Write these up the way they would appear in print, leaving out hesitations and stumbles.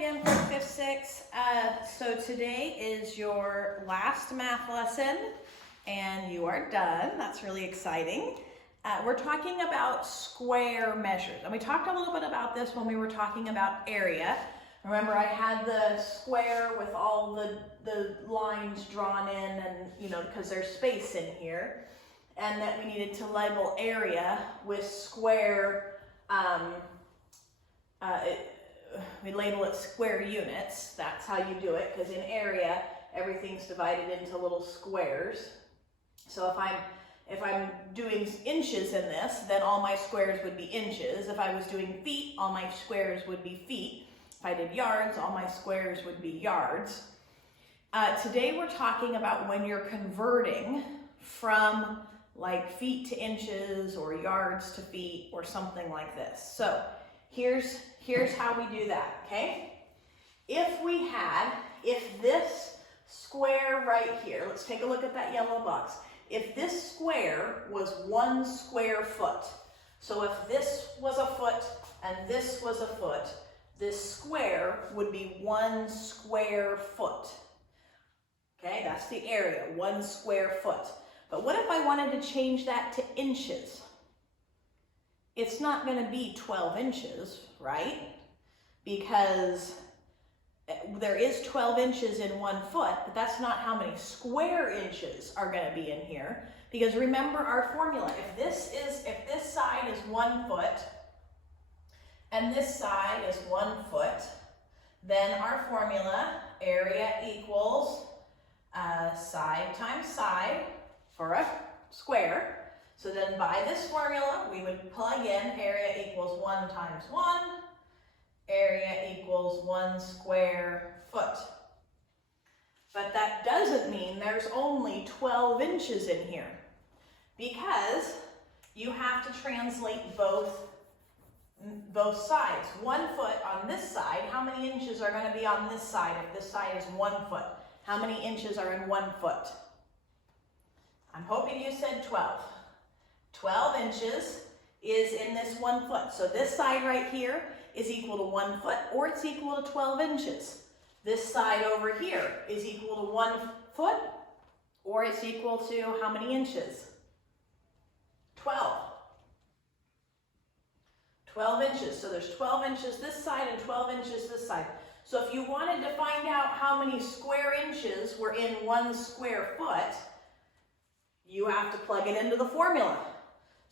again for 5th, 6th. So today is your last math lesson and you are done. That's really exciting. We're talking about square measures, and we talked a little bit about this when we were talking about area. Remember, I had the square with all the lines drawn in, and because there's space in here, and that we needed to label area with square. We label it square units. That's how you do it, because in area everything's divided into little squares. So if I'm doing inches in this, then all my squares would be inches. If I was doing feet, all my squares would be feet. If I did yards, all my squares would be yards. Today we're talking about when you're converting from like feet to inches or yards to feet or something like this. So here's how we do that, okay? If this square right here, let's take a look at that yellow box. If this square was 1 square foot, so if this was a foot and this was a foot, this square would be 1 square foot. Okay, that's the area, 1 square foot. But what if I wanted to change that to inches? It's not going to be 12 inches, right? Because there is 12 inches in 1 foot, but that's not how many square inches are going to be in here. Because remember our formula, if this side is 1 foot and this side is 1 foot, then our formula, area equals side times side for a square. So then by this formula, we would plug in area equals 1 times 1, area equals 1 square foot. But that doesn't mean there's only 12 inches in here, because you have to translate both sides. 1 foot on this side, how many inches are going to be on this side if this side is 1 foot? How many inches are in 1 foot? I'm hoping you said 12. 12 inches is in this 1 foot. So this side right here is equal to 1 foot, or it's equal to 12 inches. This side over here is equal to 1 foot, or it's equal to how many inches? 12. 12 inches. So there's 12 inches this side and 12 inches this side. So if you wanted to find out how many square inches were in 1 square foot, you have to plug it into the formula.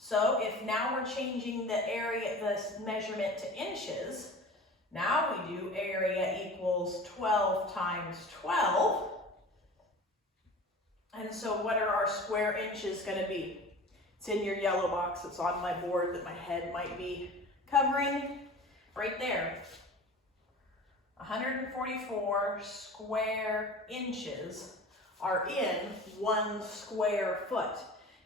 So if now we're changing the area, the measurement to inches, now we do area equals 12 times 12. And so what are our square inches going to be? It's in your yellow box. It's on my board that my head might be covering. Right there. 144 square inches are in 1 square foot.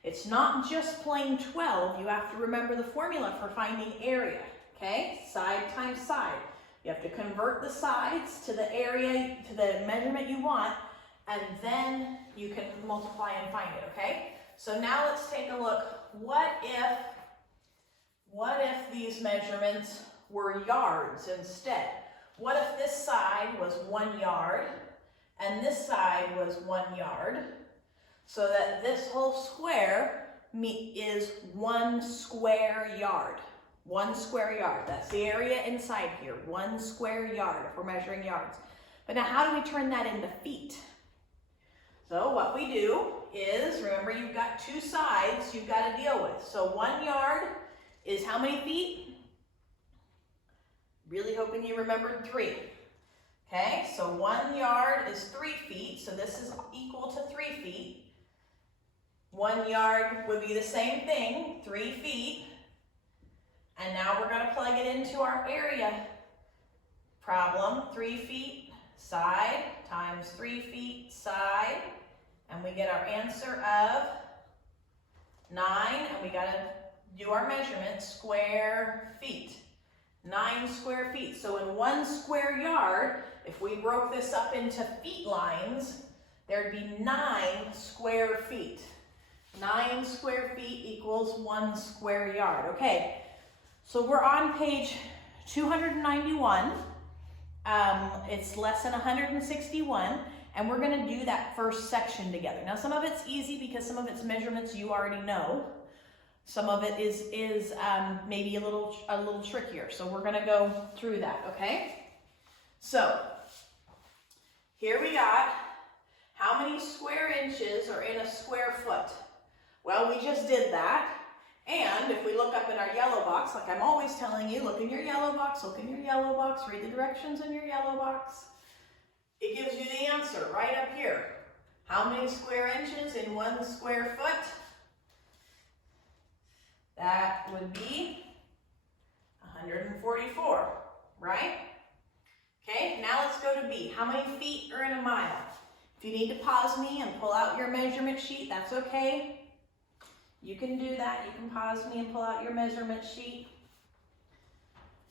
It's not just plain 12. You have to remember the formula for finding area, okay? Side times side. You have to convert the sides to the area, to the measurement you want, and then you can multiply and find it, okay? So now let's take a look. What if these measurements were yards instead? What if this side was 1 yard and this side was 1 yard? So that this whole square is 1 square yard. 1 square yard. That's the area inside here. 1 square yard if we're measuring yards. But now how do we turn that into feet? So what we do is, remember you've got 2 sides you've got to deal with. So 1 yard is how many feet? Really hoping you remembered 3. Okay, so 1 yard is 3 feet. So this is equal to 3 feet. 1 yard would be the same thing, 3 feet. And now we're going to plug it into our area problem. 3 feet side times 3 feet side. And we get our answer of 9. And we got to do our measurement, square feet. 9 square feet. So in 1 square yard, if we broke this up into feet lines, there'd be 9 square feet. 9 square feet equals 1 square yard. Okay, so we're on page 291, It's less than 161, and we're gonna do that first section together. Now some of it's easy because some of its measurements you already know. Some of it is maybe a little trickier. So we're gonna go through that, okay? So here we got how many square inches are in a square foot. Well, we just did that. And if we look up in our yellow box, like I'm always telling you, look in your yellow box, look in your yellow box, read the directions in your yellow box. It gives you the answer right up here. How many square inches in 1 square foot? That would be 144, right? Okay, now let's go to B. How many feet are in a mile? If you need to pause me and pull out your measurement sheet, that's okay. You can do that. You can pause me and pull out your measurement sheet.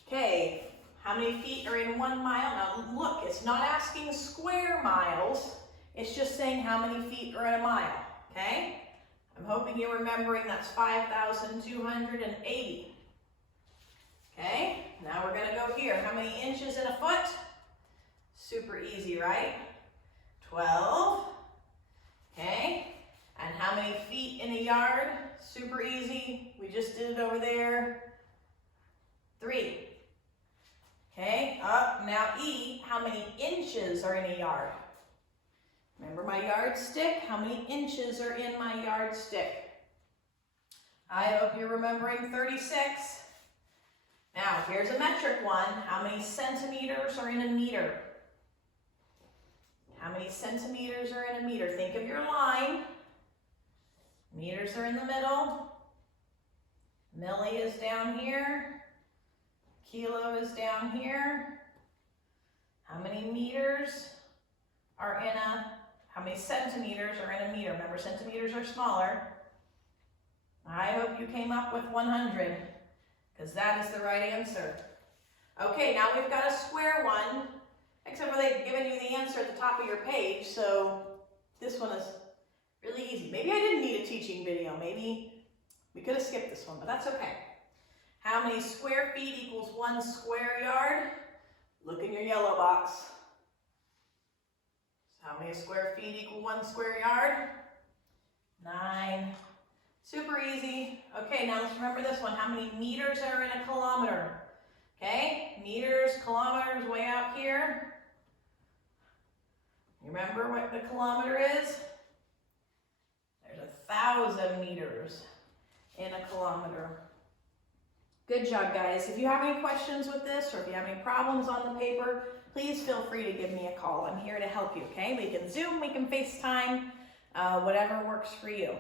Okay, how many feet are in 1 mile? Now look, it's not asking square miles. It's just saying how many feet are in a mile, okay? I'm hoping you're remembering that's 5,280. Okay, now we're gonna go here. How many inches in a foot? Super easy, right? 12. Okay, and how many feet in a yard? Super easy. We just did it over there. 3. Okay, up. Now E, how many inches are in a yard? Remember my yardstick? How many inches are in my yardstick? I hope you're remembering 36. Now, here's a metric one. How many centimeters are in a meter? How many centimeters are in a meter? Think of your line. Meters are in the middle. Milli is down here. Kilo is down here. How many meters are in a, how many centimeters are in a meter? Remember, centimeters are smaller. I hope you came up with 100, because that is the right answer. Okay, now we've got a square one, except for they've given you the answer at the top of your page, so this one is really easy. Maybe I didn't need a teaching video. Maybe we could have skipped this one, but that's okay. How many square feet equals 1 square yard? Look in your yellow box. So how many square feet equal 1 square yard? 9. Super easy. Okay, now let's remember this one. How many meters are in a kilometer? Okay, meters, kilometers, way out here. You remember what the kilometer is? There's 1,000 meters in a kilometer. Good job, guys. If you have any questions with this, or if you have any problems on the paper, please feel free to give me a call. I'm here to help you, okay? We can Zoom, we can FaceTime, whatever works for you.